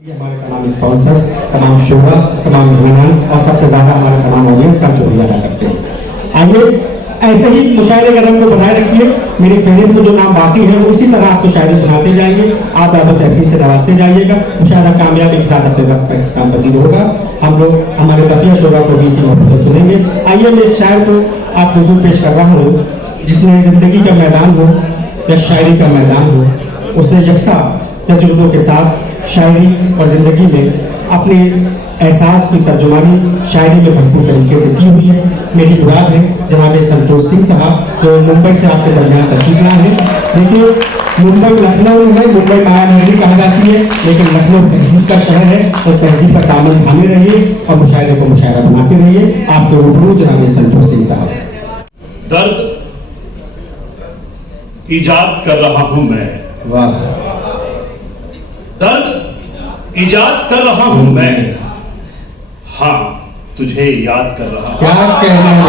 ये हमारे तमाम स्पॉन्सर्स, तमाम शोरा, तमाम मेहमान और सबसे ज्यादा हमारे तमाम ऑडियंस का शुक्रिया अदा करते हैं। आइए ऐसे ही मुशायरे के रंग को बनाए रखिए। मेरी फहरिस्त में जो नाम बाकी है वो इसी तरह आपको शायरी सुनाते जाएंगे, आप दादा तहसील से नवाजते जाइएगा। मुशायरा कामयाबी के साथ अपने वक्त पर काम पजीर होगा। हम लोग हमारे बकिया शोरा को भी इसी मौके पर सुनेंगे। आइए मैं इस शायर को आप हुजूर पेश कर रहा हूँ जिसने जिंदगी का मैदान हो या शायरी का मैदान हो, उसने यकसा तजुर्बों के साथ शायरी और ज़िंदगी में अपने एहसास की तर्जुमानी शायरी में भरपूर तरीके से की हुई है। मेरी मुराद है जनाब संतोष सिंह साहब जो मुंबई से आपके दरमियान तशरीफ लाए हैं। देखिए मुंबई लखनऊ है, मुंबई माया नगरी कहा जाती है, लेकिन लखनऊ तहजीब का शहर है और तहजीब का दामन थामे रहिए और मुशायरे को मुशायरा बनाते रहिए। आपके रूबरू जनाब संतोष सिंह साहब। दर्द ईजाद कर रहा हूं मैं, वाह, दर्द ईजाद कर रहा हूं मैं, हाँ तुझे याद कर रहा हूं। क्या कहना है,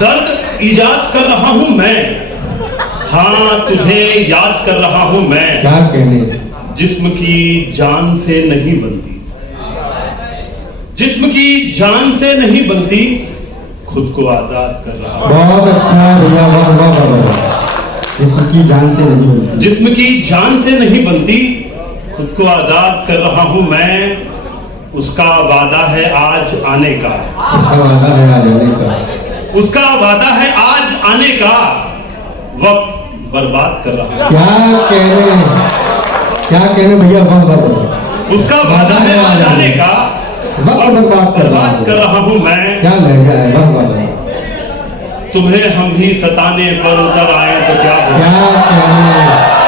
दर्द ईजाद कर रहा हूं मैं, हाँ तुझे याद कर रहा हूं मैं। क्या कहने, जिस्म की जान से नहीं बनती, जिस्म की जान से नहीं बनती, खुद को आजाद कर रहा हूं। बहुत अच्छा भैया, वाह वाह वाह। जिस्म की जान से नहीं बनती, जिस्म की जान से नहीं बनती, खुद को आजाद कर रहा हूं मैं। उसका वादा है आज आने का, उसका वादा है आज आने का, उसका वादा है आज आने का, वक्त बर्बाद कर रहा हूं। क्या कहने भैया, वाह वाह वाह। उसका वादा है आज आने का, वक्त बर्बाद कर रहा हूं मैं। क्या लहजा है, वाह वाह वाह। तुम्हें हम भी सताने पर उतर आए तो क्या होगा, क्या कहने,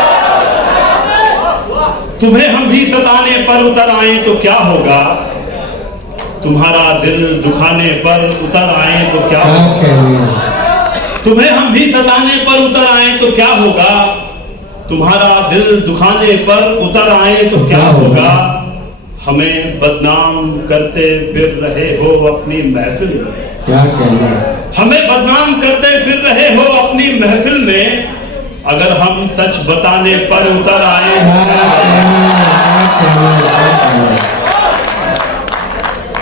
तुम्हें हम भी सताने पर उतर आए तो क्या होगा, तुम्हारा दिल दुखाने पर उतर आए तो क्या होगा, तुम्हें हम भी सताने पर उतर आए तो क्या होगा, तुम्हारा दिल दुखाने पर उतर आए तो क्या होगा। हमें बदनाम करते फिर रहे हो अपनी महफिल में, क्या कहने, हमें बदनाम करते फिर रहे हो अपनी महफिल में। अगर हम सच बताने पर उतर आए,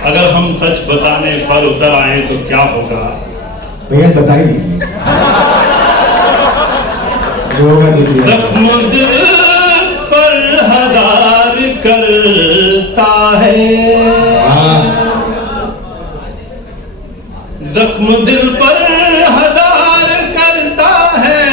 अगर हम सच बताने पर उतर आए तो क्या होगा। भैया बताई दीजिए, जो होगा दीजिए। जख्म दिल पर हजार करता है, जख्म दिल पर हजार करता है,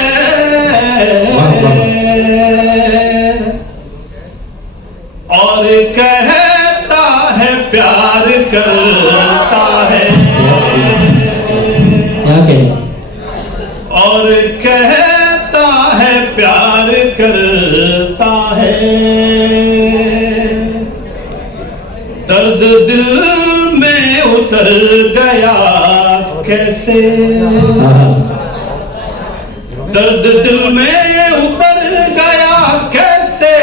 और कहता है प्यार करता है, क्या कहने, और कहता है प्यार करता है। दर्द दिल में उतर गया कैसे, दर्द दिल में उतर गया कैसे,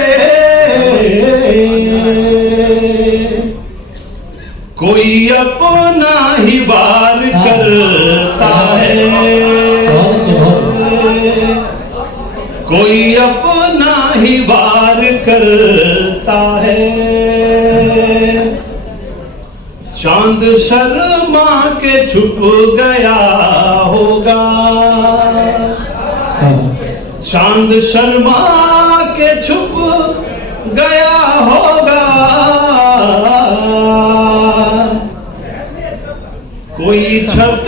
कोई अपना ही वार करता है, कोई अपना ही वार करता है। चांद शर्मा के छुप गया होगा, चांद शर्मा के छुप गया होगा, कोई छत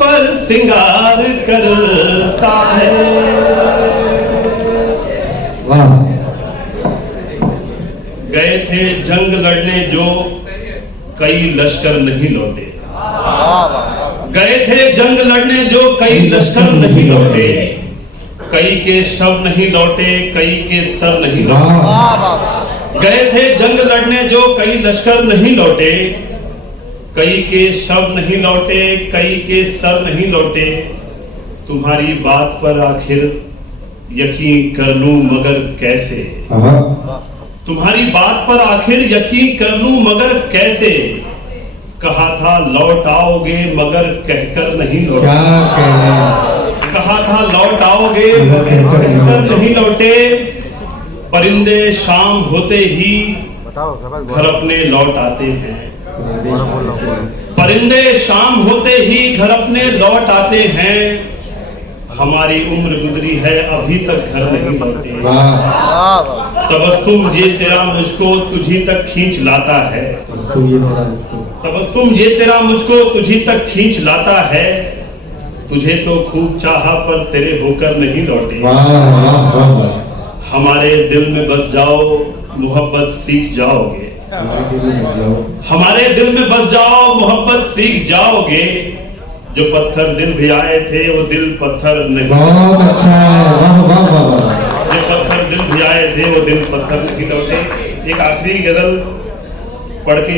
पर सिंगार करता है। वाह, गए थे जंग लड़ने जो कई लश्कर नहीं लौटे, गए थे जंग लड़ने जो कई लश्कर नहीं लौटे, कई के शव नहीं लौटे, कई के सर नहीं लौटे। गए थे जंग लड़ने जो कई लश्कर नहीं लौटे, कई के शव नहीं लौटे, कई के सर नहीं लौटे। तुम्हारी बात पर आखिर यकीन कर लूं मगर कैसे, तुम्हारी बात पर आखिर यकीन कर लूं मगर कैसे। कहा था लौट आओगे मगर कहकर नहीं लौटे, क्या कहने, कहा था लौट आओगे मगर कहकर नहीं लौटे। परिंदे शाम होते ही घर अपने लौट आते हैं। परिंदे शाम होते ही घर अपने लौट आते हैं। हमारी उम्र गुजरी है अभी तक घर नहीं लौटे। तबस्सुम ये तेरा मुझको तुझी तक खींच लाता है। तबस्सुम ये तेरा मुझको तुझी तक खींच लाता है। तुझे तो खूब चाहा पर तेरे होकर नहीं लौटे। हमारे दिल में बस जाओ मोहब्बत सीख जाओगे। हमारे दिल में बस जाओ मोहब्बत सीख जाओगे। जो पत्थर दिल भी आए थे वो दिल पत्थर नहीं। बहुत अच्छा है, वाह वाह वाह वाह। जो पत्थर दिल भी आए थे वो दिल पत्थर नहीं लौटे। एक आखिरी गजल पढ़ के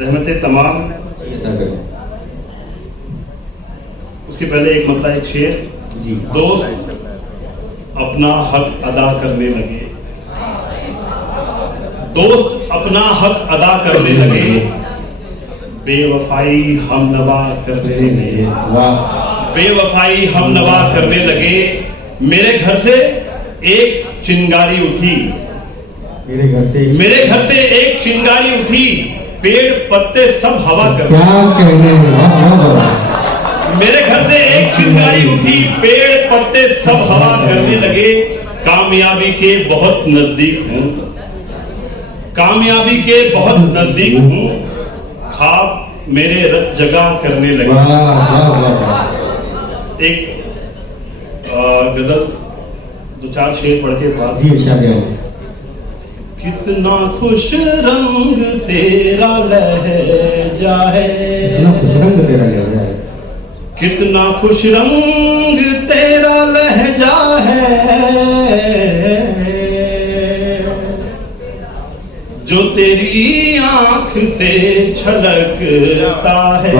रहमतें तमाम। उसके पहले एक मतलब एक शेर जी। दोस्त अपना हक अदा करने लगे। दोस्त अपना हक अदा करने लगे। बेवफाई हम नवा करने लगे। बेवफाई हम नवा करने लगे। मेरे घर से एक चिंगारी उठी। मेरे घर से एक चिंगारी उठी। पेड़ पत्ते सब हवा कर। क्या कहने मेरे घर से एक चिंगारी उठी। पेड़ पत्ते सब हवा करने लगे। कामयाबी के बहुत नजदीक हूँ। कामयाबी के बहुत नजदीक हूँ। ख्वाब मेरे रत जगा करने लगे। एक गजल दो चार शेर पढ़ के बाद कितना खुश रंग तेरा लहजा है। कितना खुश रंग तेरा लहजा है। कितना खुश रंग तेरा लहजा है। जो तेरी आंख से छलकता है।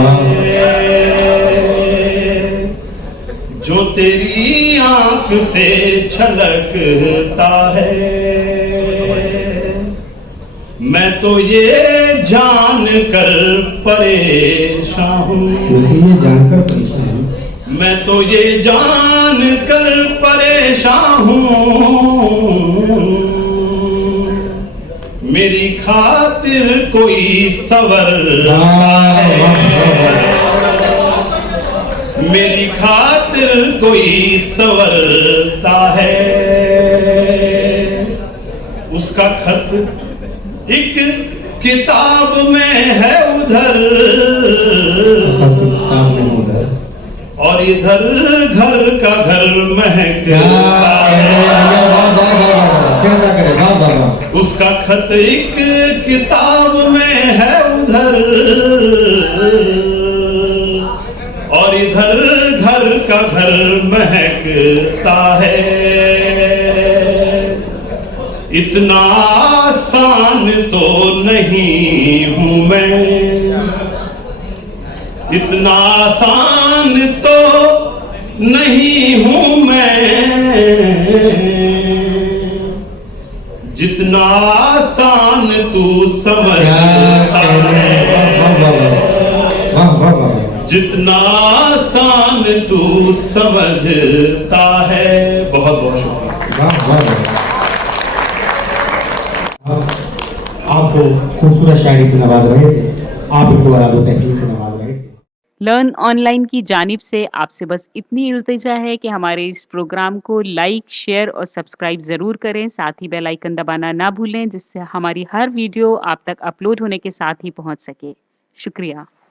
जो तेरी आंख से छलकता है। मैं तो ये जान कर परेशान हूँ। ये जानकर परेशान हूँ। मैं तो ये जान कर परेशान हूँ। मेरी खातिर कोई सवरता है। मेरी खातिर कोई सवरता है। उसका खत एक किताब में है उधर। और इधर घर का घर महकता है। उसका खत एक किताब में है उधर। और इधर घर का घर महकता है। इतना आसान तो नहीं हूं मैं। इतना आसान तो नहीं हूं मैं। जितना आसान तू समझता है। जितना आसान तू समझता है। बहुत बहुत शुक्रिया। आपको खूबसूरत शायरी से नवाज रहे थे। आप इनको आदो तहसील से नवाज रहे थे। लर्न ऑनलाइन की जानिब से आपसे बस इतनी इल्तिजा है कि हमारे इस प्रोग्राम को लाइक, शेयर और सब्सक्राइब ज़रूर करें। साथ ही बेल आइकन दबाना ना भूलें, जिससे हमारी हर वीडियो आप तक अपलोड होने के साथ ही पहुंच सके। शुक्रिया।